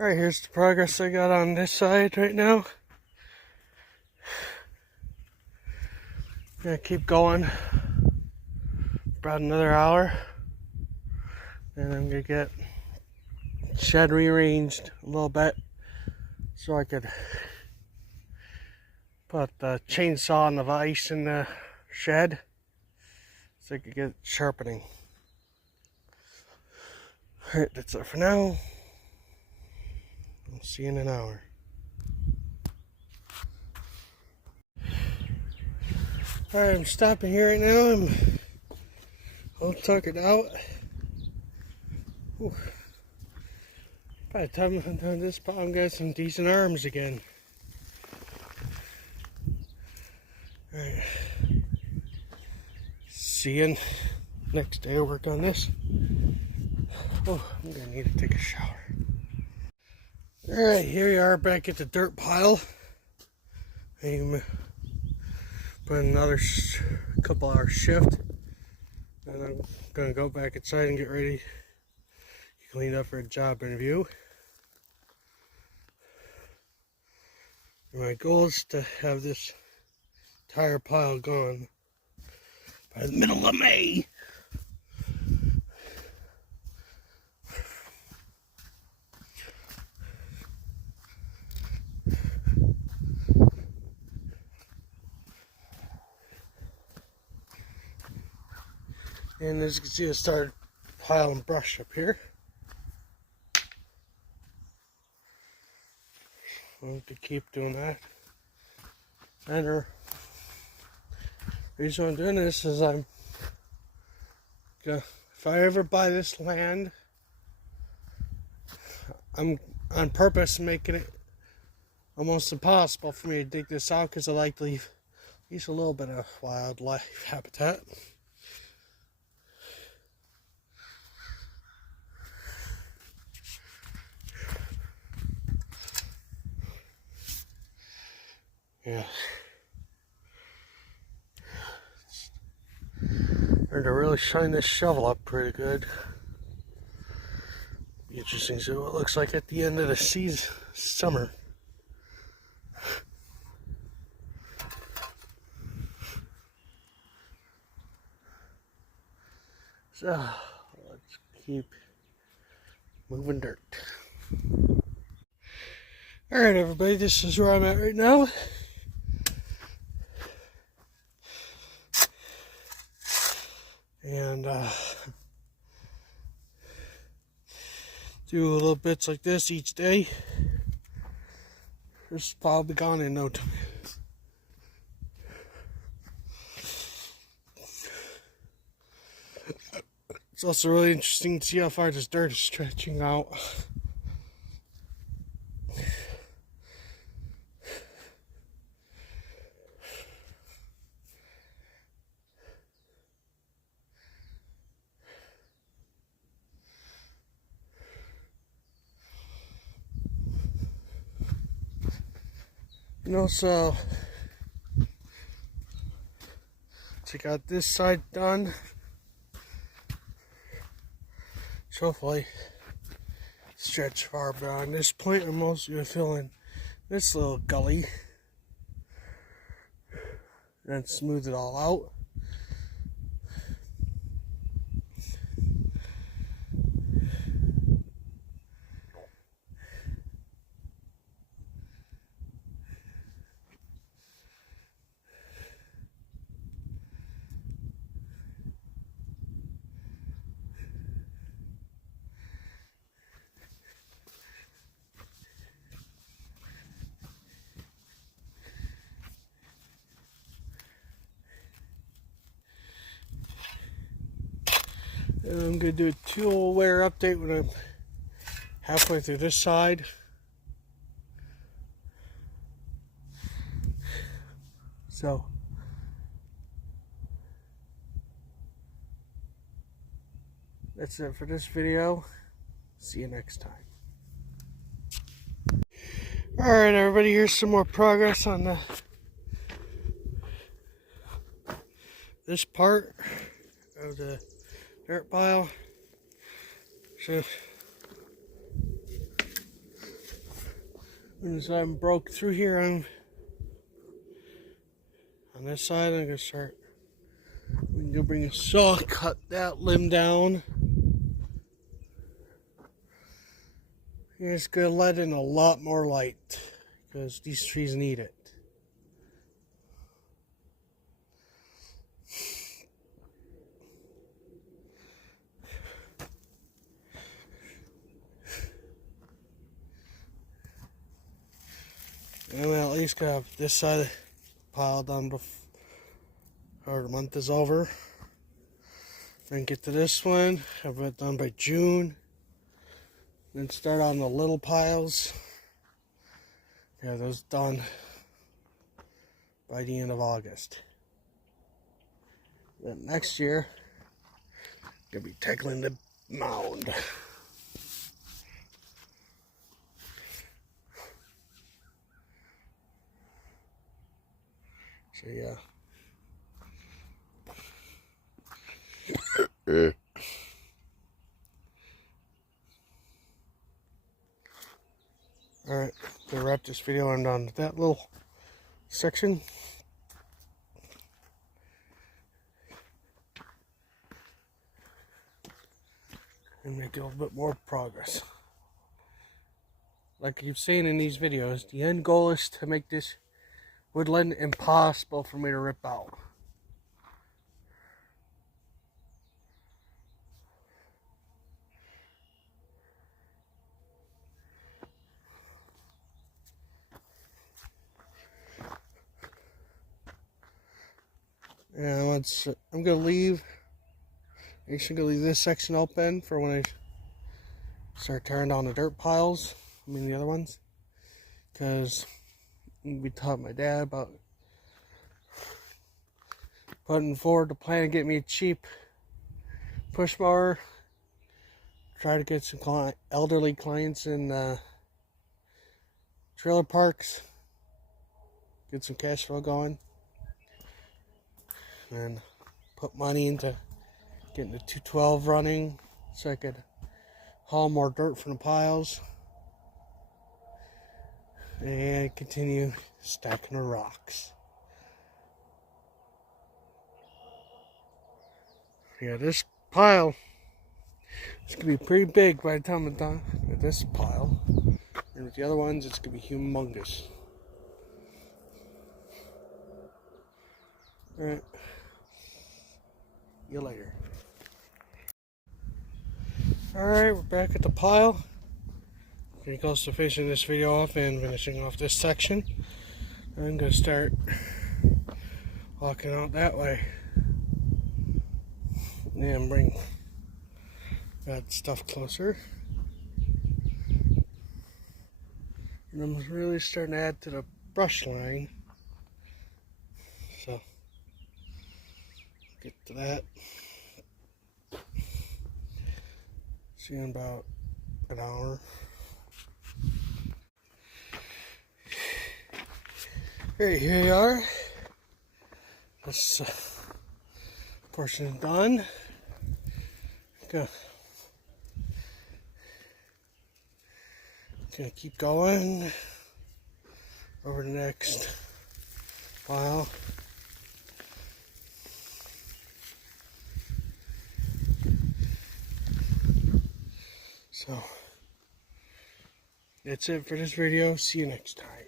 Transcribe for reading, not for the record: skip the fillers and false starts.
Alright, here's the progress I got on this side right now. Gonna keep going about another hour, and I'm gonna get shed rearranged a little bit so I could put the chainsaw and the vise in the shed so I could get sharpening. Alright, that's it for now. I'll see you in an hour. Alright, I'm stopping here right now. I'm all tuckered out. Whew. By the time I'm done this part, I'm got some decent arms again. Alright. See you next day. I'll work on this. Oh, I'm gonna need to take a shower. Alright, here we are back at the dirt pile. I'm putting another couple hour shift. And I'm gonna go back inside and get ready, clean up for a job interview. And my goal is to have this entire pile gone by the middle of May. And as you can see, I started piling brush up here. I'm going to keep doing that. And the reason I'm doing this is if I ever buy this land, I'm on purpose making it almost impossible for me to dig this out because I like to leave at least a little bit of wildlife habitat. Yeah. Learned to really shine this shovel up pretty good. Be interesting to see what it looks like at the end of the season, summer. So let's keep moving dirt. Alright everybody, this is where I'm at right now. And do little bits like this each day. This will probably be gone in no time. It's also really interesting to see how far this dirt is stretching out. So I got this side done. So hopefully stretch far beyond this point. I'm also going to fill in this little gully and smooth it all out. And I'm going to do a tool wear update when I'm halfway through this side. So that's it for this video. See you next time. Alright everybody, here's some more progress on this part of the dirt pile. So And as I'm broke through here, I'm on this side. I'm gonna start. We can go bring a saw, cut that limb down. You're just gonna let in a lot more light because these trees need it. And we at least got this side pile done before the month is over. Then get to this one, have it done by June. Then start on the little piles. Yeah, those done by the end of August. Then next year, gonna be tackling the mound. So yeah. Alright, to wrap this video, I'm done with that little section. And make a little bit more progress. Like you've seen in these videos, the end goal is to make this woodland impossible for me to rip out. And once I'm gonna leave, actually gonna leave this section open for when I start tearing down the dirt piles. I mean the other ones, because we taught my dad about putting forward the plan to get me a cheap push mower. Try to get some elderly clients in trailer parks. Get some cash flow going. And put money into getting the 212 running so I could haul more dirt from the piles. And continue stacking the rocks. Yeah, this pile is going to be pretty big by the time I'm done with this pile. And with the other ones, it's going to be humongous. Alright. See you later. Alright, we're back at the pile. Pretty close to finishing this video off and finishing off this section. I'm going to start walking out that way. And bring that stuff closer. And I'm really starting to add to the brush line. So, get to that. See you in about an hour. Alright, here you are. This portion is done. Gonna keep going over the next pile. So that's it for this video. See you next time.